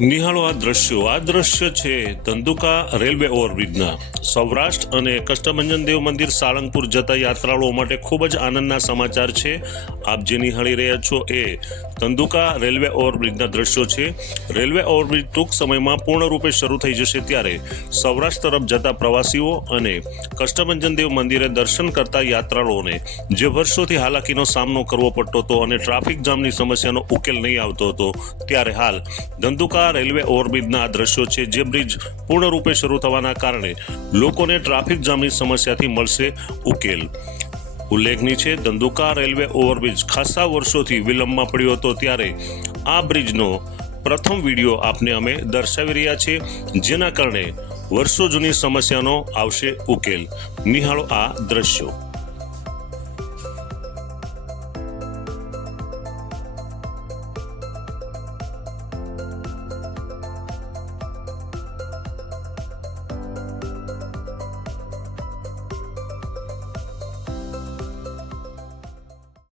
નિહાળો આ દ્રશ્યો. આ દ્રશ્ય છે ધંધુકા રેલવે ઓવરબ્રિજના. સૌરાષ્ટ્ર અને કષ્ટભંજન દેવ મંદિર સાળંગપુર જતા યાત્રાળુઓ માટે ખૂબ જ આનંદના સમાચાર છે. આપ જે નિહાળી રહ્યા છો એ ધંધુકા રેલવે ઓવરબ્રિજના દ્રશ્યો છે. રેલવે ઓવરબ્રિજ ટૂંક સમયમાં પૂર્ણરૂપે શરૂ થઈ જશે ત્યારે સૌરાષ્ટ્ર તરફ જતા પ્રવાસીઓ અને કષ્ટભંજન દેવ મંદિરે દર્શન કરતા યાત્રાળુઓને જે વર્ષોથી હાલાકીનો સામનો કરવો પડતો હતો અને ટ્રાફિક જામની સમસ્યાનો ઉકેલ નહીં આવતો હતો ત્યારે હાલ ધંધુકા રેલવે ઓવરબ્રિજના આ દ્રશ્યો છે જે બ્રિજ પૂર્ણરૂપે શરૂ થવાના કારણે લોકોને ટ્રાફિક જામની સમસ્યાથી મળશે ઉકેલ. ઉલ્લેખનીય છે, ધંધુકા રેલવે ઓવરબ્રિજ ખાસા વર્ષોથી વિલંબમાં પડ્યો હતો ત્યારે આ બ્રિજનો પ્રથમ વીડિયો આપને અમે દર્શાવી રહ્યા છીએ, જેના કારણે વર્ષો જૂની સમસ્યાનો આવશે ઉકેલ. નિહાળો આ દ્રશ્યો.